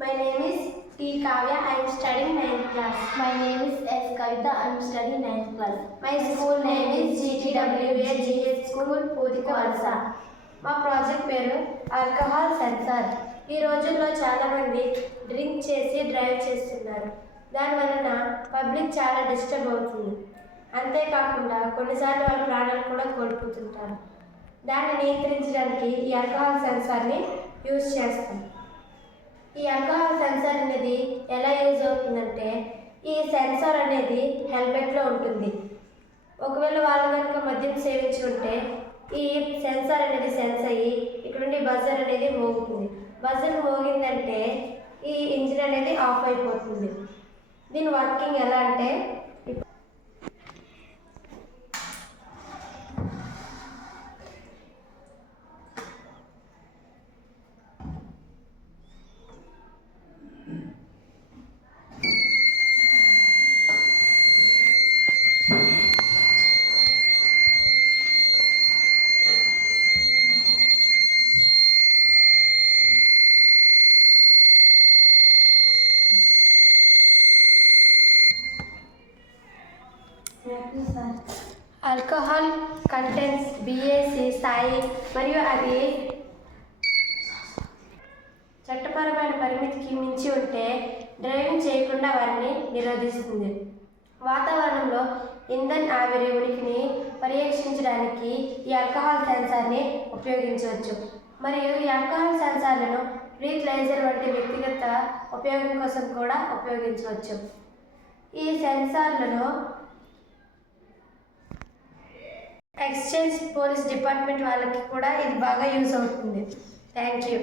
My name is T. Kavya. I am studying 9th class. My name is S. Kavita. I am studying 9th class. My school name is GTWA GH School, Putikovalsa. మా project పేరు alcohol censor. ఈ రోజుల్లో చాలామంది drink చేసి drive చేస్తున్నారు. దానివలన public చాలా disturb అవుతుంది. అంతేకాకుండా కొన్నిసార్లు వాళ్ళ ప్రాణాలు కూడా కోల్పోతుంటారు. దాన్ని నియంత్రించడానికి ఈ ఆల్కహాల్ సెన్సార్ని యూజ్ చేస్తాం. ఈ ఆల్కహాల్ సెన్సార్ అనేది ఎలా యూజ్ అవుతుందంటే, ఈ సెన్సార్ అనేది హెల్మెట్లో ఉంటుంది. ఒకవేళ వాళ్ళు కనుక మద్యం సేవించి ఉంటే ఈ సెన్సార్ అనేది సెన్స్ అయ్యి ఇక్కడ నుండి బజర్ అనేది మోగుతుంది. బజర్ మోగిందంటే ఈ ఇంజిన్ అనేది ఆఫ్ అయిపోతుంది. దీని వర్కింగ్ ఎలా అంటే, ఆల్కహాల్ కంటెంట్స్ BAC స్థాయి మరియు అది చట్టపరమైన పరిమితికి మించి ఉంటే డ్రైవింగ్ చేయకుండా వారిని నిరోధిస్తుంది. వాతావరణంలో ఇంధన్ ఆవిరి ఉనికిని పర్యవేక్షించడానికి ఈ ఆల్కహాల్ సెన్సార్ని ఉపయోగించవచ్చు. మరియు ఈ ఆల్కహాల్ సెన్సార్లను బ్రీత్లైజర్ వంటి వ్యక్తిగత ఉపయోగం కోసం కూడా ఉపయోగించవచ్చు. ఈ సెన్సార్లను ఎక్స్చేంజ్ పోలీస్ డిపార్ట్మెంట్ వాళ్ళకి కూడా ఇది బాగా యూజ్ అవుతుంది. Thank you.